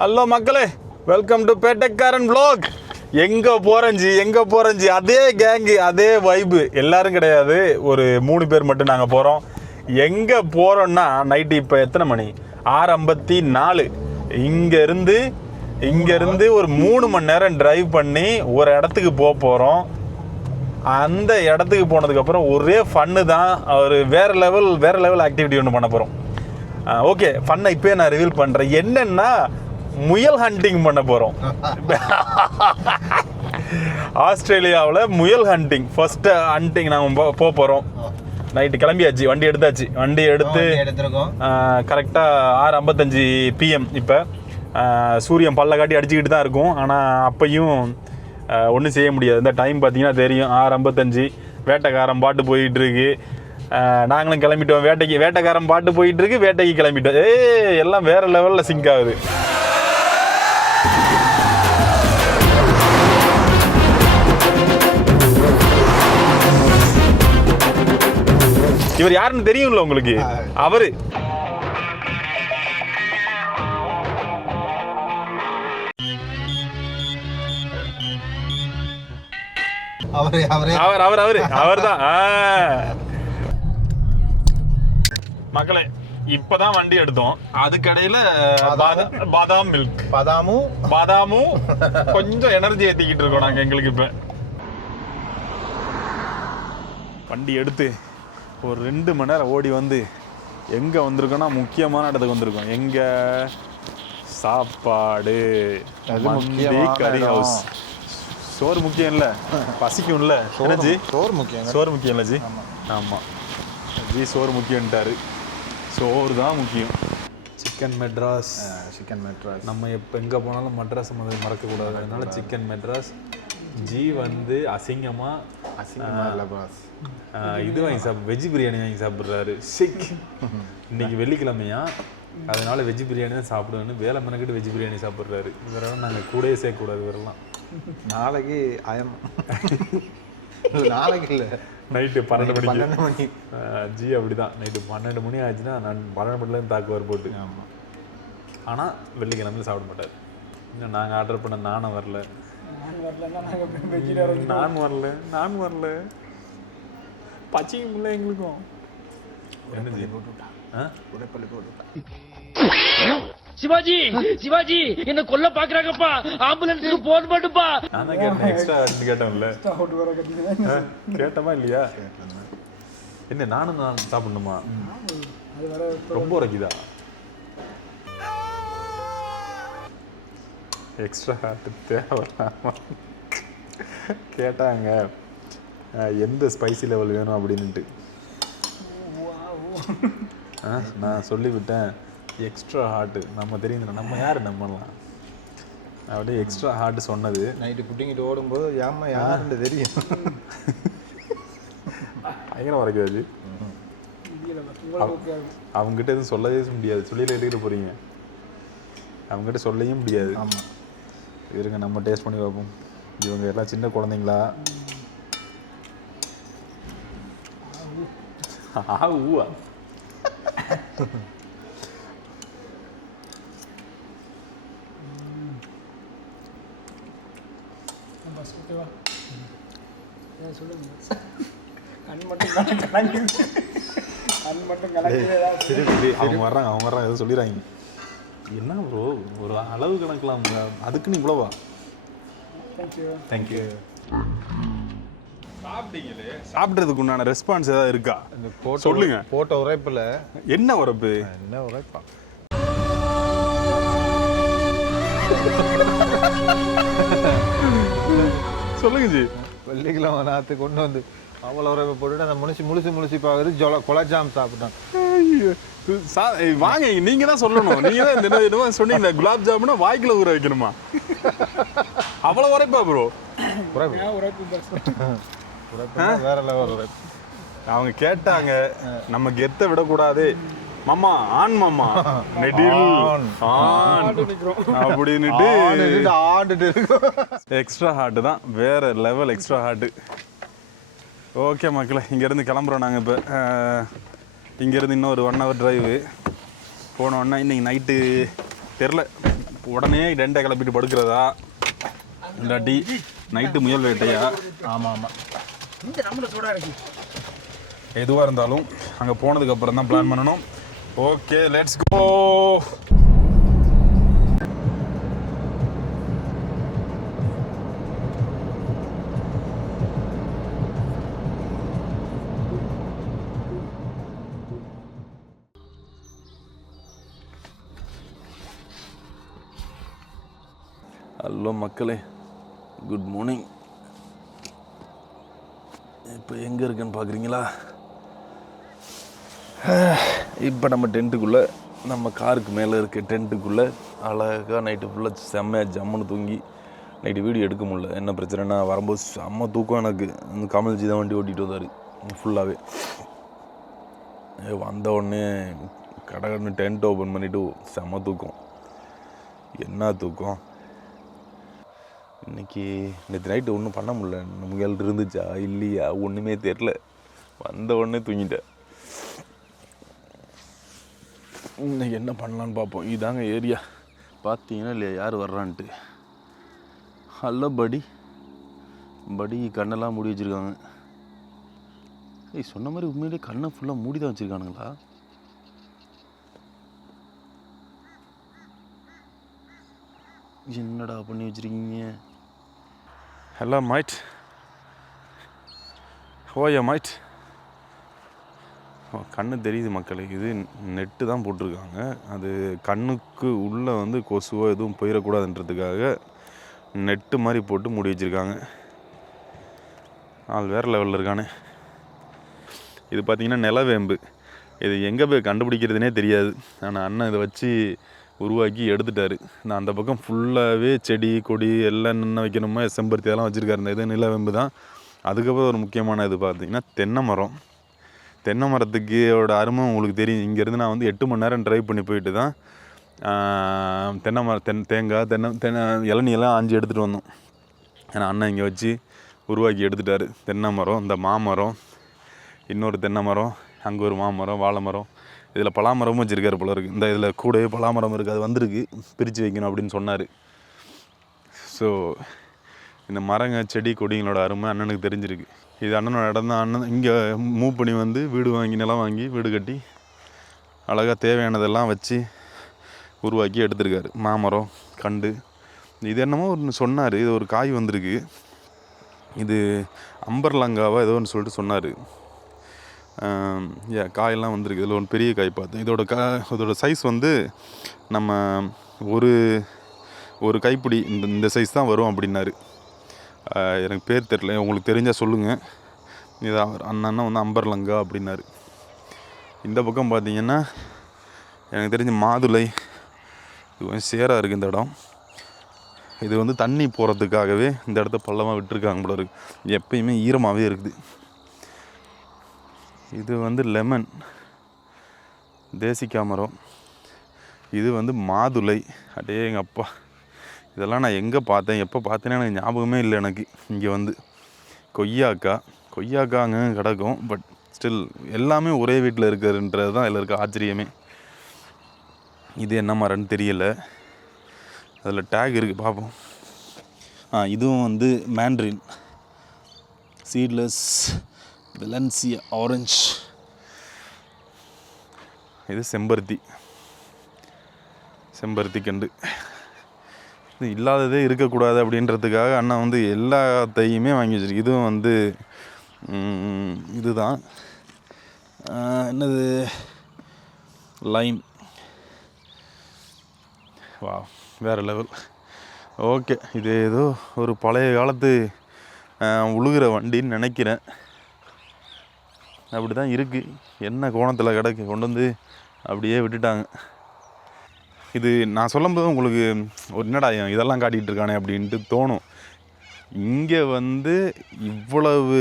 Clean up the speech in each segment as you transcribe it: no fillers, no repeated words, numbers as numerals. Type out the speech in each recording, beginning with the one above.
Hello மக்களே, welcome to Pettaikaran vlog. எங்கே போகிறஞ்சி அதே கேங்கு, அதே வைப்பு. எல்லாரும் கிடையாது, ஒரு 3 பேர் மட்டும் நாங்கள் போகிறோம். எங்கே போகிறோன்னா நைட்டு இப்போ எத்தனை மணி? 6:54. இங்கேருந்து ஒரு 3 மணி நேரம் டிரைவ் பண்ணி ஒரு இடத்துக்கு போகிறோம். அந்த இடத்துக்கு போனதுக்கப்புறம் ஒரே ஃபன்னு தான். ஒரு வேறு லெவல் ஆக்டிவிட்டி ஒன்று பண்ண போகிறோம். ஓகே, ஃபன்னை இப்போயே நான் ரிவீல் பண்ணுறேன். என்னென்னா முயல் ஹண்டிங் பண்ண போகிறோம். ஆஸ்திரேலியாவில் முயல் ஹண்டிங், ஃபர்ஸ்ட் ஹண்டிங் நாங்கள் போகிறோம். நைட்டு கிளம்பியாச்சு, வண்டி எடுத்து கரெக்டாக 6:55 PM. இப்போ சூரியன் பல்ல காட்டி அடிச்சுக்கிட்டு தான் இருக்கும். ஆனால் அப்பையும் ஒன்றும் செய்ய முடியாது. இந்த டைம் பார்த்தீங்கன்னா தெரியும், 6:55. வேட்டைக்காரன் பாட்டு போயிட்டுருக்கு. நாங்களும் கிளம்பிட்டோம் வேட்டைக்கு. வேட்டைக்காரன் பாட்டு போயிட்டுருக்கு, வேட்டைக்கு கிளம்பிட்டோம். எல்லாம் வேறு லெவலில் சிங்க் ஆகுது. இவர் யாருன்னு தெரியும்ல உங்களுக்கு? அவரு அவர்தான். மக்களே, இப்பதான் வண்டி எடுத்தோம். அதுக்கடையில பாதாமும் கொஞ்சம் எனர்ஜி ஏத்திக்கிட்டு இருக்கோம் நாங்க. எங்களுக்கு இப்ப வண்டி எடுத்து ஒரு 2 மணி நேரம் ஓடி வந்து எங்கே வந்திருக்கோன்னா முக்கியமான இடத்துக்கு வந்திருக்கோம். எங்கே? சாப்பாடு, மந்தி, கறி ஹவுஸ். சோறு முக்கியம் இல்லை, பசிக்கும் இல்லை ஜி. சோறு முக்கியம் இல்லை ஜி. ஆமாம் ஜி, சோறு முக்கியம்ட்டாரு. சோறு தான் முக்கியம். சிக்கன் மெட்ராஸ். நம்ம எப்போ எங்கே போனாலும் மெட்ராஸ் மறக்கக்கூடாது. அதனால சிக்கன் மெட்ராஸ். ஜி வந்து அசிங்கமாக இது வாங்கி வெஜ் பிரியாணி வாங்கி சாப்பிட்றாரு. இன்னைக்கு வெள்ளிக்கிழமையா, அதனால வெஜ் பிரியாணி தான் சாப்பிடுவேன்னு வேலை மெனக்கிட்டு வெஜ் பிரியாணி சாப்பிட்றாரு. இவரெல்லாம் நாங்கள் கூடயே சேர்க்கக்கூடாது. இவரெல்லாம் நாளைக்கு நாளைக்கு இல்லை, நைட்டு 12 மணி. ஜி அப்படிதான், நைட்டு 12 மணி ஆச்சுன்னா நான் 12 மணிலேருந்து தாக்குவார் போட்டு. ஆமாம். ஆனால் வெள்ளிக்கிழமையில் சாப்பிட மாட்டார். இன்னும் நாங்கள் ஆர்டர் பண்ண நானும் வரல. நான் வரல பச்சையும் இல்லை எங்களுக்கும். சிவாஜி என்ன கொல்ல பாக்குறாங்கப்பா, ஆம்புலன்ஸ்க்கு போன் பண்ணுப்பா. நான் தான் கேட்டேன், எக்ஸ்ட்ரா கேட்டோம்ல. கேட்டமா இல்லையா? என்ன நானும் சாப்பிடணுமா? ரொம்ப உரைக்குதா? எக்ஸ்ட்ரா ஹார்ட் தேவையில்லாம கேட்டாங்க எந்த ஸ்பைசி லெவல் வேணும் அப்படின்ட்டு. நான் சொல்லிவிட்டேன் எக்ஸ்ட்ரா ஹார்ட்டு. நம்ம தெரியுது, நம்ம யார் நம்பலாம். அப்படியே எக்ஸ்ட்ரா ஹார்ட் சொன்னது. நைட்டு குட்டிங்கிட்டு ஓடும்போது யாருன்னு தெரியும். பயங்கரம் வரைக்காது. அவங்ககிட்ட எதுவும் சொல்லவே முடியாது. சொல்லியில் எழுதிட்டு போறீங்க, அவங்ககிட்ட சொல்லவும் முடியாது. ஆமாம், இருங்க நம்ம டேஸ்ட் பண்ணி பார்ப்போம். இவங்க எல்லாம் சின்ன குழந்தைங்களா? ஊவா அவங்க வர்றாங்க எதுவும் சொல்லிடுறாங்க. என்ன ப்ரோ, ஒரு அளவு கணக்கலாம், அதுக்குன்னு இவ்வளவா? தேங்க்யூ. சாப்பிட்றதுக்கு உண்டான ரெஸ்பான்ஸ் ஏதாவது இருக்கா சொல்லுங்க. போட்ட உரைப்புல என்ன உரைப்பு? என்ன உரைப்பா? சொல்லுங்க ஜி. வெள்ளிக்கிழமை நாத்து கொண்டு வந்து அவ்வளோ உரைப்பை போட்டுட்டு அந்த முழுசு பாக்குறது குலஜாம் சாப்பிட்டான். வாங்க, நீங்க தான் சொல்லணும். நீங்க தான் சொன்னீங்க குலாப் ஜாமுனா வாய்க்குள்ள ஊற வைக்கணுமா? அவ்வளவு உரைப்பா ப்ரோ? வேற லெவல் உரைப்பு. அவங்க கேட்டாங்க, நம்ம கெத்த விடக்கூடாது மாமா, ஆண் மாமா நெடில் அப்படின்னுட்டு எக்ஸ்ட்ரா ஹார்ட் தான், வேற லெவல் எக்ஸ்ட்ரா ஹார்ட். ஓகே மக்களே, இங்கேருந்து கிளம்புறோம் நாங்கள். இப்போ இங்கேருந்து இன்னும் ஒரு 1 hour டிரைவு போனோன்னா. இன்றைக்கி நைட்டு தெரில உடனே டெண்டை கிளப்பிட்டு படுக்கிறதா இல்லாட்டி நைட்டு முயல் வேட்டையா? ஆமாம் எதுவாக இருந்தாலும் அங்கே போனதுக்கப்புறம் தான் பிளான் பண்ணணும். Okay, let's go. ஹலோ மக்களே, குட் மார்னிங். இப்போ எங்கே இருக்குன்னு பார்க்குறீங்களா? இப்போ நம்ம டென்ட்டுக்குள்ளே, நம்ம காருக்கு மேலே இருக்க டென்ட்டுக்குள்ளே அழகாக நைட்டு ஃபுல்லாக செம்மையாக ஜம்முன்னு தூங்கி நைட்டு வீடியோ எடுக்க முடியல. என்ன பிரச்சனைனா வரும்போது செம்ம தூக்கம். எனக்கு அந்த கமல்ஜி தான் வண்டி ஓட்டிகிட்டு வந்தார் ஃபுல்லாகவே. வந்த உடனே கடை டென்ட் ஓப்பன் பண்ணிவிட்டு செம்ம தூக்கம். என்ன தூக்கம்! இன்றைக்கி நேற்று நைட்டு ஒன்றும் பண்ண முடியல. முயல் இருந்துச்சா இல்லையா ஒன்றுமே தெரில. வந்த உடனே தூங்கிட்டேன். இன்றைக்கி என்ன பண்ணலான்னு பார்ப்போம். இதாங்க ஏரியா. பார்த்தீங்கன்னா இல்லையா யார் வர்றான்ட்டு. ஹலோ படி. கண்ணெல்லாம் மூடி வச்சுருக்காங்க. சொன்ன மாதிரி உண்மையிலே கண்ணை ஃபுல்லாக மூடி தான் வச்சுருக்கானுங்களா? என்னடா பண்ணி வச்சுருக்கீங்க? ஹலோ மைட், ஓயா மைட். கண்ணு தெரியுது மக்களுக்கு. இது நெட்டு தான் போட்டிருக்காங்க. அது கண்ணுக்கு உள்ளே வந்து கொசுவோ எதுவும் போயிடக்கூடாதுன்றதுக்காக நெட்டு மாதிரி போட்டு மூடி வச்சுருக்காங்க. ஆள் வேறு லெவலில் இருக்கானே. இது பார்த்திங்கன்னா நிலவேம்பு. இது எங்கே போய் கண்டுபிடிக்கிறதுனே தெரியாது. ஆனால் அண்ணன் இதை வச்சு உருவாக்கி எடுத்துட்டார். நான் அந்த பக்கம் ஃபுல்லாகவே செடி கொடி எல்லாம் என்ன வைக்கணுமோ செம்பருத்தி அதெல்லாம் வச்சுருக்காரு. இந்த இது நிலவேம்பு தான். அதுக்கப்புறம் ஒரு முக்கியமான இது பார்த்திங்கன்னா தென்னை மரம். தென்னை மரத்துக்கோட அருமை உங்களுக்கு தெரியும். இங்கேருந்து நான் வந்து 8 மணி நேரம் ட்ரைவ் பண்ணி போயிட்டு தான் தென்னை மரம் தேங்காய் தென்னை இளநியெல்லாம் ஆஞ்சி எடுத்துகிட்டு வந்தோம். ஏன்னா அண்ணன் இங்கே வச்சு உருவாக்கி எடுத்துட்டார். தென்னை மரம், இந்த மாமரம், இன்னொரு தென்னை மரம், அங்கே ஒரு மாமரம், வாழை மரம், இதில் பலாமரமும் வச்சுருக்காரு போல இருக்குது. இந்த இதில் கூடவே பலாமரம் இருக்குது. அது வந்திருக்கு, பிரித்து வைக்கணும் அப்படின்னு சொன்னார். ஸோ இந்த மரங்க செடி கொடிங்களோட அருமை அண்ணனுக்கு தெரிஞ்சிருக்கு. இது அண்ணனோட இடம் தான். அண்ணன் இங்கே மூவ் பண்ணி வந்து வீடு வாங்கி நிலம் வாங்கி வீடு கட்டி அழகாக தேவையானதெல்லாம் வச்சு உருவாக்கி எடுத்திருக்காரு. மாமரம் கண்டு இது என்னமோ ஒன்று சொன்னார். இது ஒரு காய் வந்திருக்கு. இது அம்பர்லங்காவா ஏதோ ஒன்று சொல்லிட்டு சொன்னார். காயெல்லாம் வந்திருக்கு. இதில் ஒன்று பெரிய காய் பார்த்தேன். இதோட சைஸ் வந்து நம்ம ஒரு கைப்பிடி இந்த சைஸ் தான் வரும் அப்படின்னாரு. எனக்கு பேர் தெரியல, உங்களுக்கு தெரிஞ்சால் சொல்லுங்கள். இது அண்ணன் வந்து அம்பர்லங்கா அப்படின்னாரு. இந்த பக்கம் பார்த்திங்கன்னா எனக்கு தெரிஞ்ச மாதுளை. இது கொஞ்சம் சேராக இருக்குது இந்த இடம். இது வந்து தண்ணி போகிறதுக்காகவே இந்த இடத்த பள்ளமாக விட்டுருக்காங்க போல இருக்குது. எப்பயுமே ஈரமாகவே இருக்குது. இது வந்து லெமன், தேசிக்காய் மரம். இது வந்து மாதுளை. அடே எங்கள் அப்பா, இதெல்லாம் நான் எங்கே பார்த்தேன் எப்போ பார்த்தேன்னு எனக்கு ஞாபகமே இல்லை. எனக்கு இங்கே வந்து கொய்யாக்காய் அங்கே கிடக்கும். பட் ஸ்டில் எல்லாமே ஒரே வீட்டில் இருக்கிறன்றது தான் இதில் இருக்க ஆச்சரியமே. இது என்ன மரம்னு தெரியலை. அதில் டேக் இருக்குது, பார்ப்போம். இதுவும் வந்து மேண்ட்ரின், சீட்லெஸ் வெலன்சியா ஆரஞ்சு. இது செம்பருத்தி கண்டு. இது இல்லாததே இருக்கக்கூடாது அப்படின்றதுக்காக அண்ணா வந்து எல்லாத்தையுமே வாங்கி வச்சிருக்கு. இதுவும் வந்து இதுதான் என்னது லைம். வா, வேறு லெவல். ஓகே, இது ஏதோ ஒரு பழைய காலத்து உழுகிற வண்டின்னு நினைக்கிறேன். அப்படி தான் இருக்குது. என்ன கோணத்தில் கிடக்கு, கொண்டு வந்து அப்படியே விட்டுட்டாங்க. இது நான் சொல்லும்போது உங்களுக்கு ஒரு என்னடா இதெல்லாம் காட்டிகிட்டு இருக்கானே அப்படின்ட்டு தோணும். இங்கே வந்து இவ்வளவு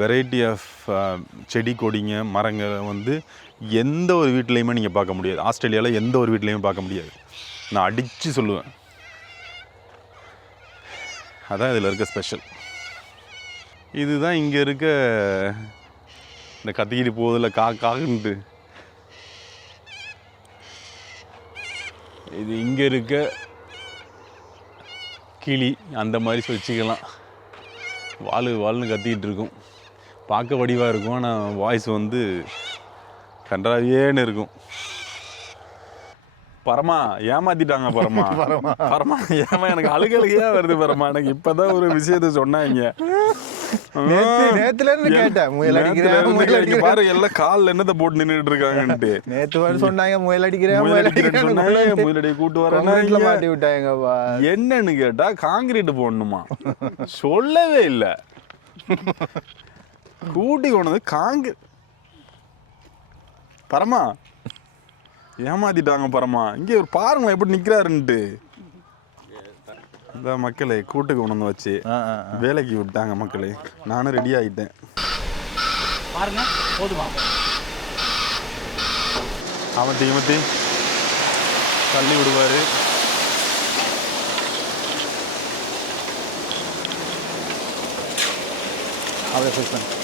வெரைட்டி ஆஃப் செடி கொடிங்க மரங்களை வந்து எந்த ஒரு வீட்லேயுமே நீங்கள் பார்க்க முடியாது. ஆஸ்திரேலியாவில் எந்த ஒரு வீட்லேயுமே பார்க்க முடியாது. நான் அடித்து சொல்லுவேன். அதான் இதில் இருக்க ஸ்பெஷல். இதுதான் இங்கே இருக்க இந்த கத்திக்கிட்டு போகுதில்ல காக்குன்ட்டு. இது இங்கே இருக்க கிளி அந்த மாதிரி வச்சுக்கலாம். வாழ்னு கத்திக்கிட்டு இருக்கும். பார்க்க வடிவாக இருக்கும், ஆனால் வாய்ஸ் வந்து கன்றாவியேன்னு இருக்கும். பரமா ஏமாத்திட்டாங்க. பரமா எனக்கு அழுகழுகையா வருது. பரமா எனக்கு இப்பதான் ஒரு விஷயத்த சொன்னாங்க. நேத்துல இருந்து கேட்டேன், முயல் அடிக்கிறேன் பாரு எல்லாம் காலில் என்னத்தை போட்டு நின்றுட்டு இருக்காங்கன்ட்டு. நேத்து சொன்னாங்க முயல் அடிக்கிறேன் முயலடியை கூட்டு வர மாட்டி விட்டாங்கப்பா. என்னன்னு கேட்டா காங்கிரீட் போடணுமா, சொல்லவே இல்லை. கூட்டி கொண்டு பரமா ஏமாத்திட்டாங்க. பரமா இங்கே ஒரு பாருங்களேன் எப்படி நிக்கிறாருன்ட்டு. இந்த மக்களே கூட்டுக்கு கொண்டு வந்து வச்சு வேலைக்கு விட்டாங்க மக்களே. நானும் ரெடி ஆகிட்டேன். பாருங்க போதுமா அமத்தி தள்ளி விடுவாரு. அதை ஃபிக்ஸ் பண்ணு.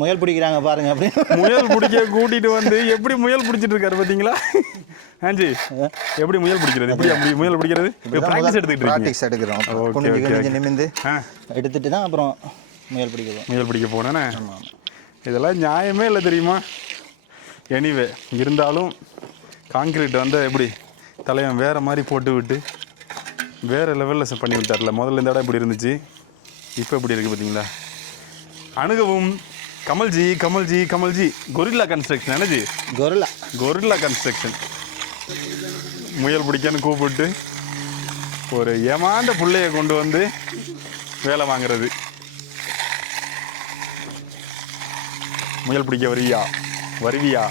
முயல் பிடிக்கிறாங்க பாருங்க. அப்படி முயல் பிடிக்க கூட்டிட்டு வந்து எப்படி முயல் பிடிச்சிட்டு இருக்காரு பாத்தீங்களா? ஆஞ்சி எப்படி முயல் பிடிக்கிறது? எப்படி அப்படி முயல் பிடிக்கிறது? பிராக்டிஸ் எடுக்கிறோம். கொஞ்சம் நிமிந்து எடுத்துட்டு தான் அப்புறம் முயல் பிடிக்க போனேனே. இதெல்லாம் நியாயமே இல்லை தெரியுமா? எனிவே இருந்தாலும் காங்கிரீட் வந்து எப்படி தலைவன் வேற மாதிரி போட்டு விட்டு வேற லெவலில் பண்ணி விட்டார்ல. முதல்ல இந்த இடம் எப்படி இருந்துச்சு, இப்போ எப்படி இருக்குது பார்த்தீங்களா? அணுகவும் கமல்ஜி கொரில்லா கன்ஸ்ட்ரக்ஷன். என்னஜி கொரில்லா கன்ஸ்ட்ரக்ஷன். முயல் பிடிக்கன்னு கூப்பிட்டு ஒரு ஏமாந்த பிள்ளைய கொண்டு வந்து வேலை வாங்குறது. முயல் பிடிக்க வருவியா?